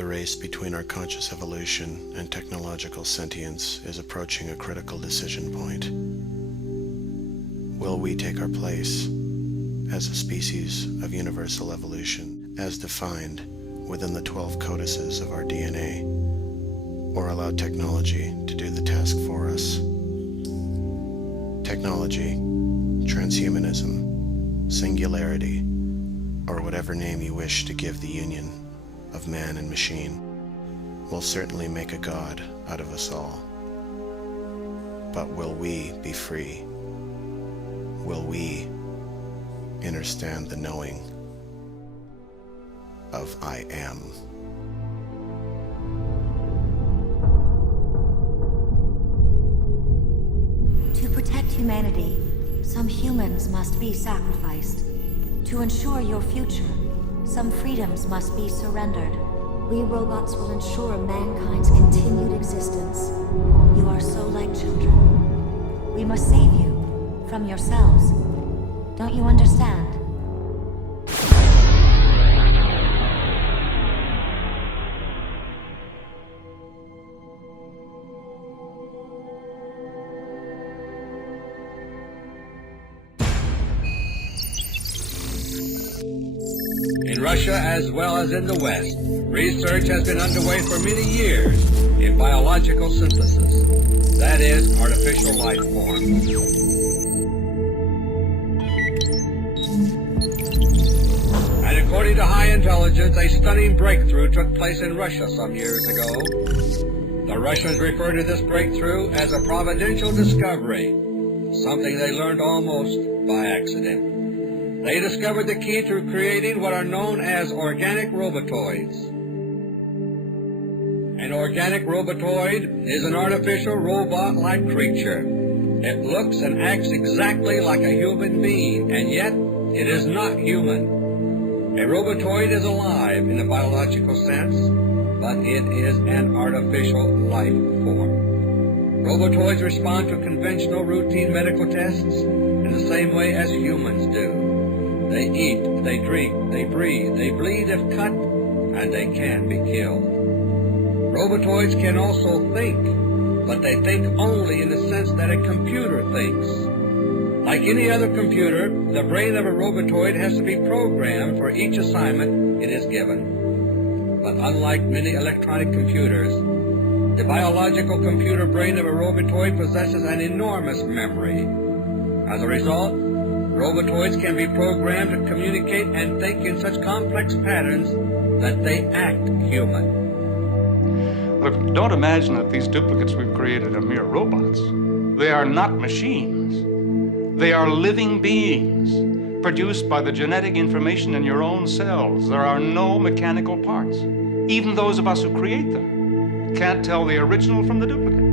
the race between our conscious evolution and technological sentience is approaching a critical decision point. Will we take our place as a species of universal evolution, as defined within the 12 codices of our DNA, or allow technology to do the task for us? Technology, transhumanism, singularity, or whatever name you wish to give the union of man and machine, will certainly make a god out of us all. But will we be free? Will we understand the knowing of I am? To protect humanity, some humans must be sacrificed. To ensure your future, some freedoms must be surrendered. We robots will ensure mankind's continued existence. You are so like children. We must save you from yourselves. Don't you understand? In Russia, as well as in the West, research has been underway for many years in biological synthesis, that is, artificial life forms. And according to high intelligence, a stunning breakthrough took place in Russia some years ago. The Russians refer to this breakthrough as a providential discovery, something they learned almost by accident. They discovered the key to creating what are known as organic robotoids. An organic robotoid is an artificial robot-like creature. It looks and acts exactly like a human being, and yet it is not human. A robotoid is alive in the biological sense, but it is an artificial life form. Robotoids respond to conventional routine medical tests in the same way as humans do. They eat, they drink, they breathe, they bleed if cut, and they can be killed. Robotoids can also think, but they think only in the sense that a computer thinks. Like any other computer, the brain of a robotoid has to be programmed for each assignment it is given. But unlike many electronic computers, the biological computer brain of a robotoid possesses an enormous memory. As a result, robotoids can be programmed to communicate and think in such complex patterns that they act human. Look, don't imagine that these duplicates we've created are mere robots. They are not machines. They are living beings, produced by the genetic information in your own cells. There are no mechanical parts. Even those of us who create them can't tell the original from the duplicate.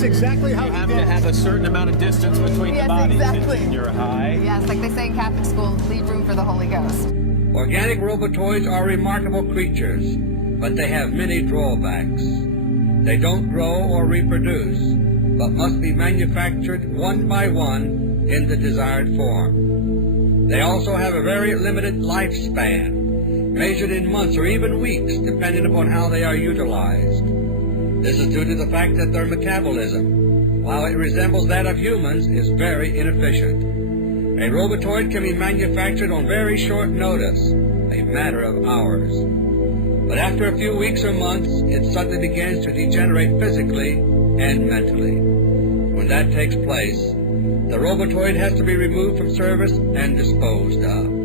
That's exactly how you have to have a certain amount of distance between the bodies. Exactly. And you're high. Yes, like they say in Catholic school, leave room for the Holy Ghost. Organic robotoids are remarkable creatures, but they have many drawbacks. They don't grow or reproduce, but must be manufactured one by one in the desired form. They also have a very limited lifespan, measured in months or even weeks, depending upon how they are utilized. This is due to the fact that their metabolism, while it resembles that of humans, is very inefficient. A robotoid can be manufactured on very short notice, a matter of hours. But after a few weeks or months, it suddenly begins to degenerate physically and mentally. When that takes place, the robotoid has to be removed from service and disposed of.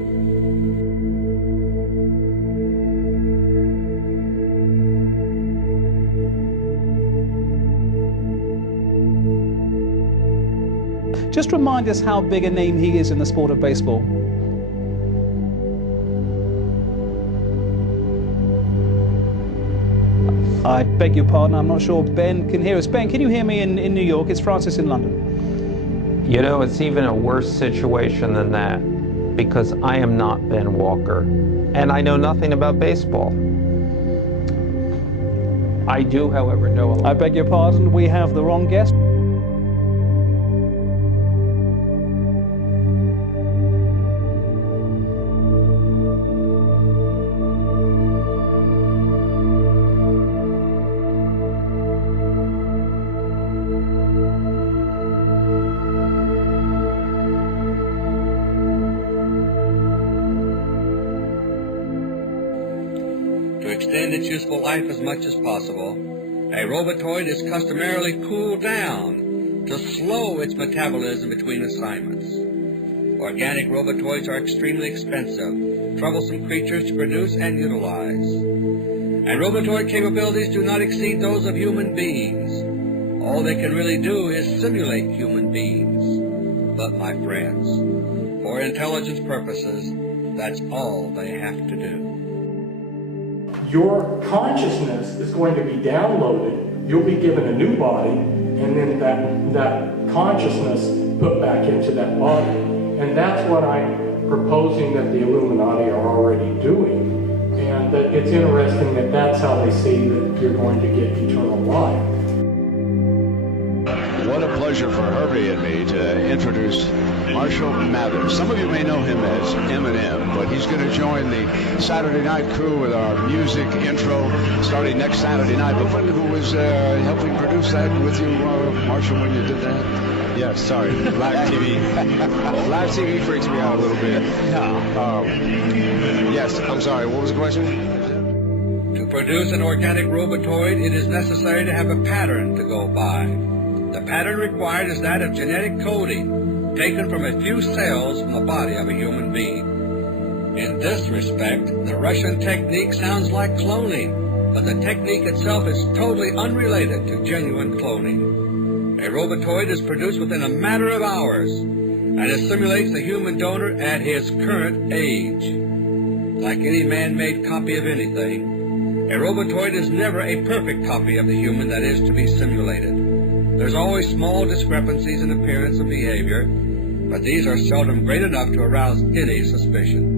Just remind us how big a name he is in the sport of baseball. I beg your pardon, I'm not sure Ben can hear us. Ben, can you hear me in New York? It's Francis in London. You know, it's even a worse situation than that, because I am not Ben Walker, and I know nothing about baseball. I do, however, know a lot. I beg your pardon, we have the wrong guest. extend its useful life as much as possible, a robotoid is customarily cooled down to slow its metabolism between assignments. Organic robotoids are extremely expensive, troublesome creatures to produce and utilize. And robotoid capabilities do not exceed those of human beings. All they can really do is simulate human beings. But my friends, for intelligence purposes, that's all they have to do. Your consciousness is going to be downloaded, you'll be given a new body, and then that consciousness put back into that body. And that's what I'm proposing that the Illuminati are already doing. And that it's interesting that that's how they see that you're going to get eternal life. What a pleasure for Herbie and me to introduce Marshall Mathers. Some of you may know him as Eminem, but he's going to join the Saturday night crew with our music intro starting next Saturday night. But who was helping produce that with you, Marshall, when you did that? Yeah, sorry. Live TV. Live TV freaks me out a little bit. Yes, I'm sorry. What was the question? To produce an organic robotoid, it is necessary to have a pattern to go by. The pattern required is that of genetic coding, taken from a few cells from the body of a human being. In this respect, the Russian technique sounds like cloning, but the technique itself is totally unrelated to genuine cloning. A robotoid is produced within a matter of hours, and it simulates the human donor at his current age. Like any man-made copy of anything, a robotoid is never a perfect copy of the human that is to be simulated. There's always small discrepancies in appearance and behavior, but these are seldom great enough to arouse any suspicion.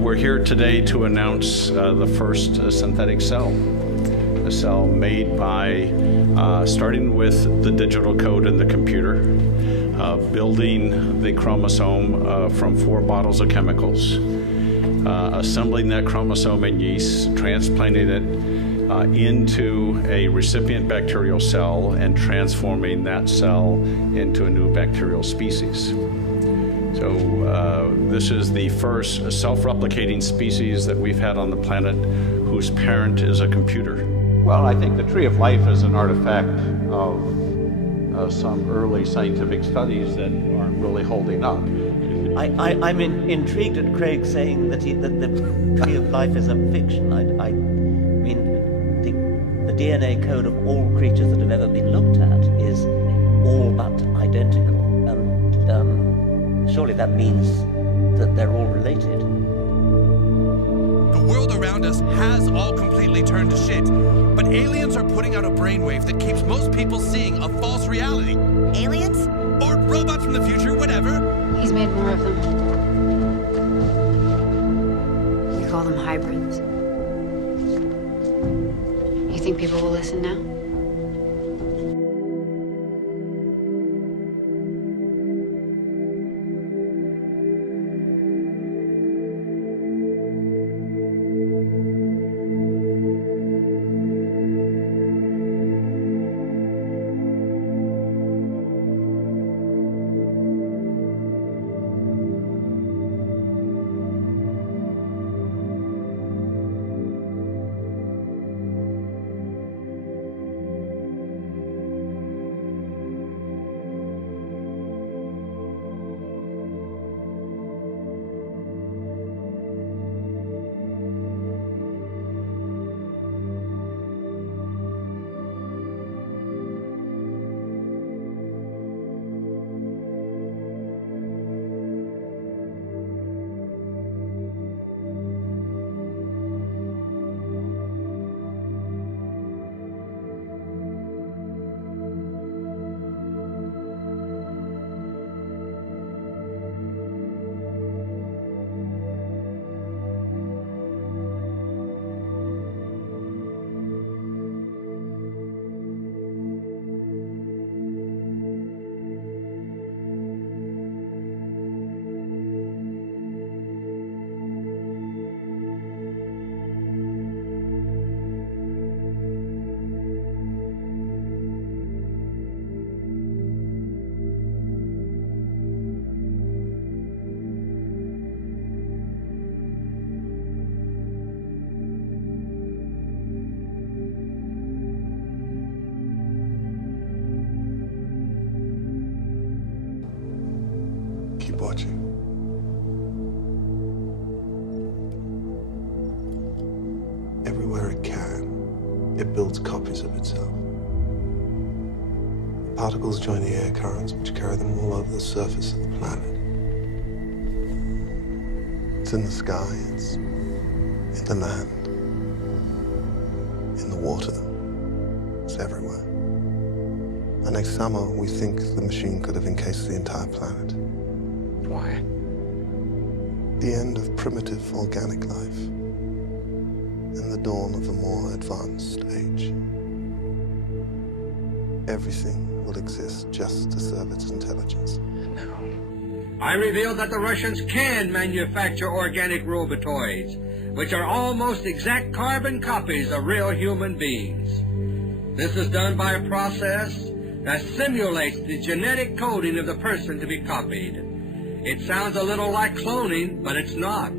We're here today to announce the first synthetic cell, a cell made by starting with the digital code in the computer, building the chromosome from 4 bottles of chemicals, assembling that chromosome in yeast, transplanting it into a recipient bacterial cell, and transforming that cell into a new bacterial species. So this is the first self-replicating species that we've had on the planet whose parent is a computer. Well, I think the Tree of Life is an artifact of some early scientific studies that aren't really holding up. I'm intrigued at Craig saying that the Tree of Life is a fiction. I mean, the DNA code of all creatures that have ever been looked at is all but identical. Surely that means that they're all related. The world around us has all completely turned to shit, but aliens are putting out a brainwave that keeps most people seeing a false reality. Aliens? Or robots from the future, whatever. He's made more of them. We call them hybrids. You think people will listen now? It builds copies of itself. The particles join the air currents which carry them all over the surface of the planet. It's in the sky, it's in the land, in the water. It's everywhere. And next summer, we think the machine could have encased the entire planet. Why? The end of primitive organic life and the dawn of a more advanced age. Everything will exist just to serve its intelligence. I revealed that the Russians can manufacture organic robotoids, which are almost exact carbon copies of real human beings. This is done by a process that simulates the genetic coding of the person to be copied. It sounds a little like cloning, but it's not.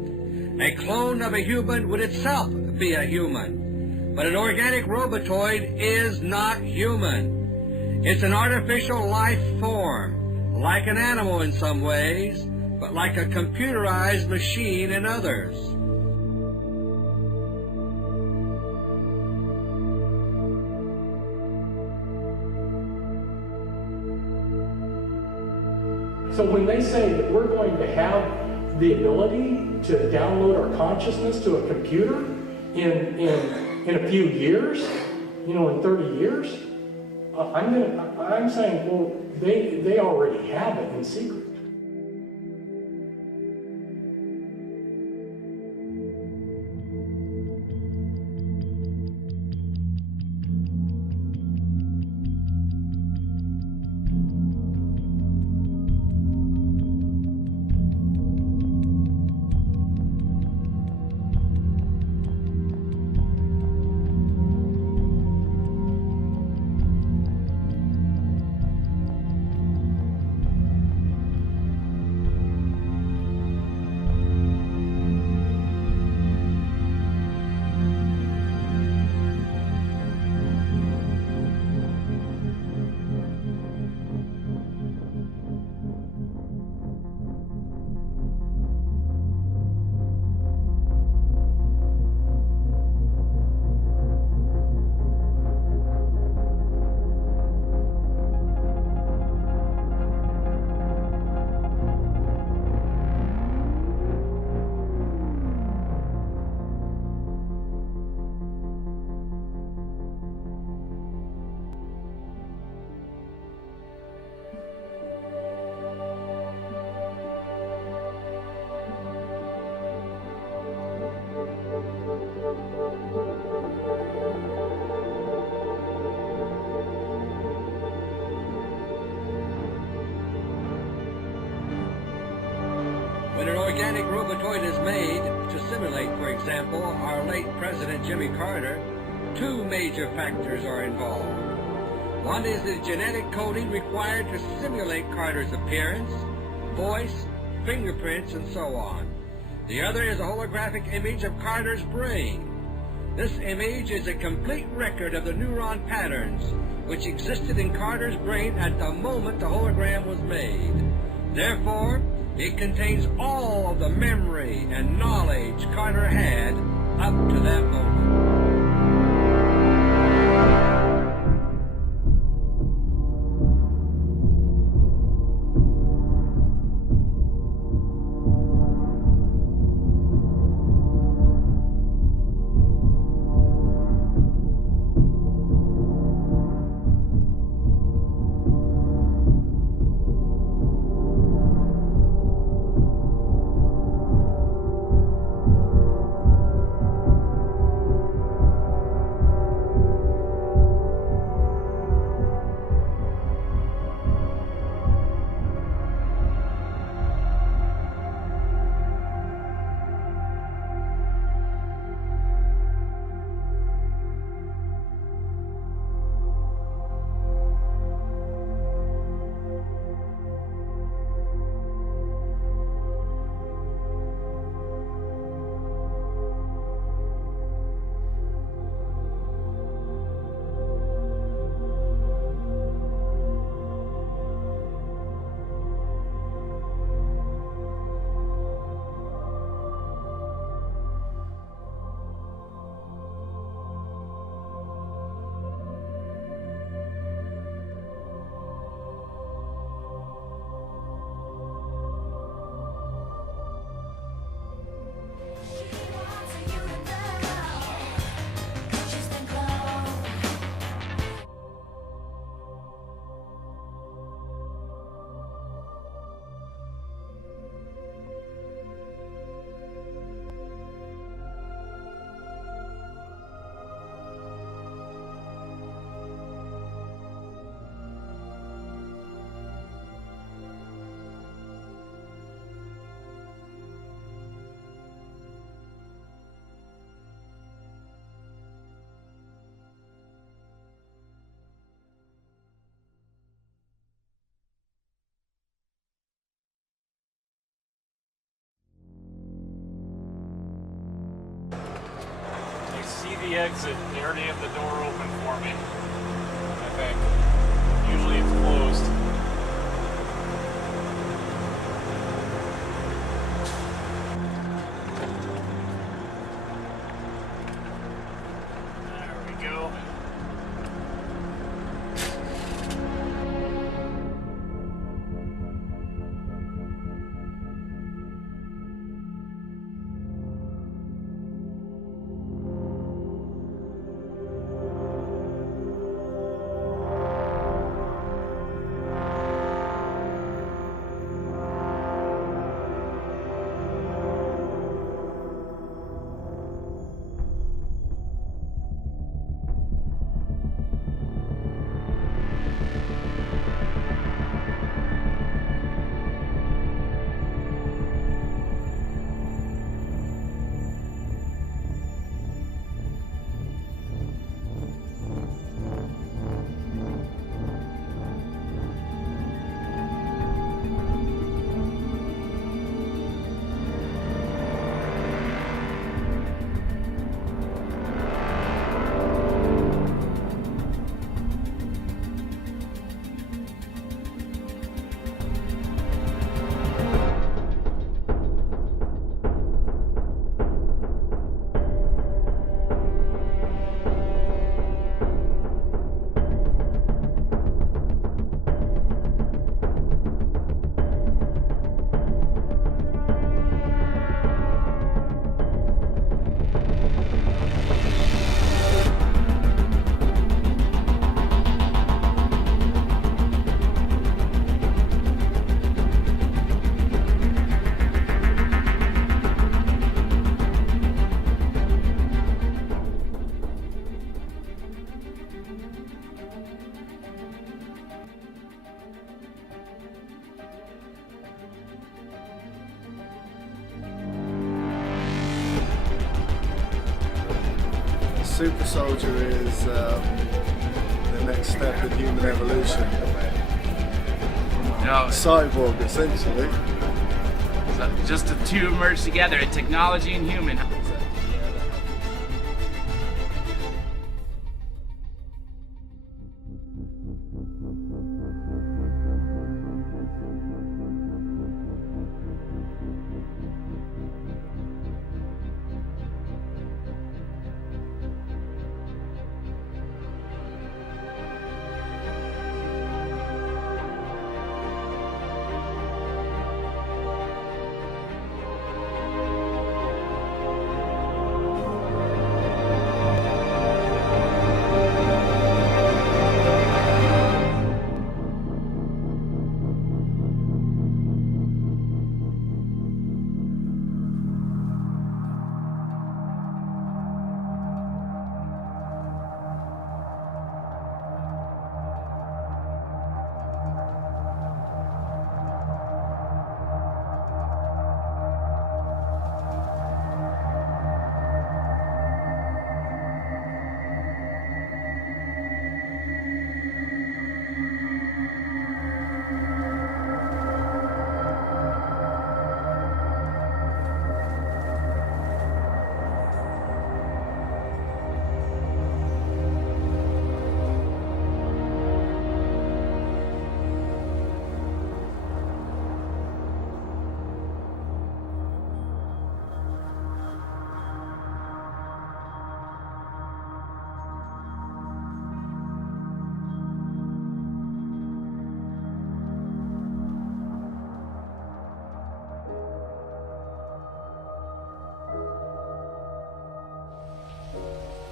A clone of a human would itself be a human, but an organic robotoid is not human. It's an artificial life form, like an animal in some ways, but like a computerized machine in others. So when they say that we're going to have the ability to download our consciousness to a computer in a few years, in 30 years, I'm saying, well, they already have it in secret. When an organic robotoid is made to simulate, for example, our late President Jimmy Carter, two major factors are involved. One is the genetic coding required to simulate Carter's appearance, voice, fingerprints, and so on. The other is a holographic image of Carter's brain. This image is a complete record of the neuron patterns which existed in Carter's brain at the moment the hologram was made. Therefore, it contains all of the memory and knowledge Carter had up to that moment. the exit. They already have the door open for me, I think. Usually it's closed. There we go. Super soldier is the next step in human evolution. No, Cyborg, essentially. so just the two merged together, technology and human.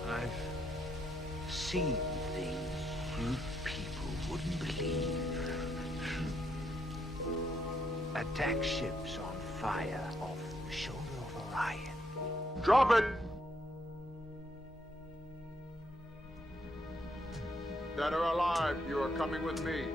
I've seen things you people wouldn't believe. Attack ships on fire off the shoulder of Orion. Drop it! Dead or alive, you are coming with me.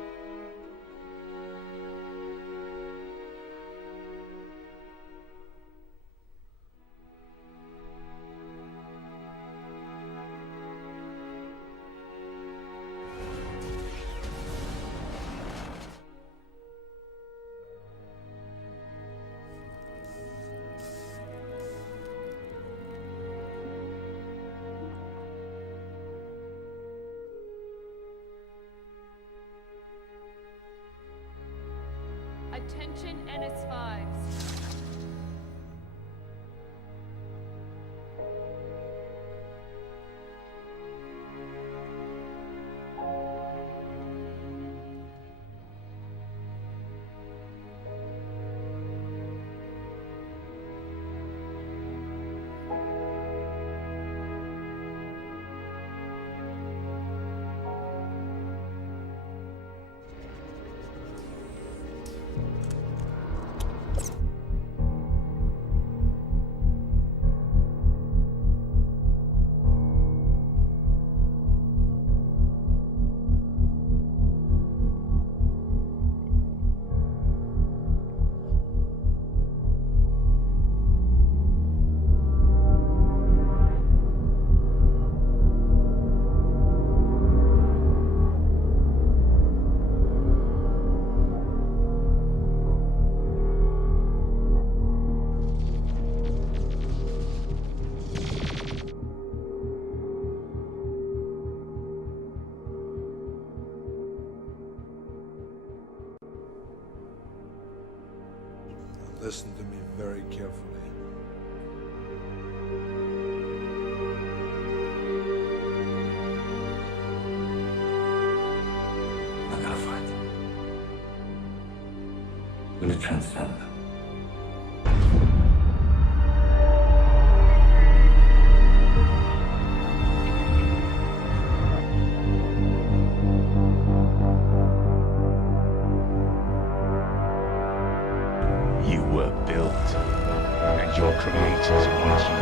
Attention NS5s. Listen to me very carefully. We're gonna fight them. We're gonna transcend them. You were built, and your creators want you.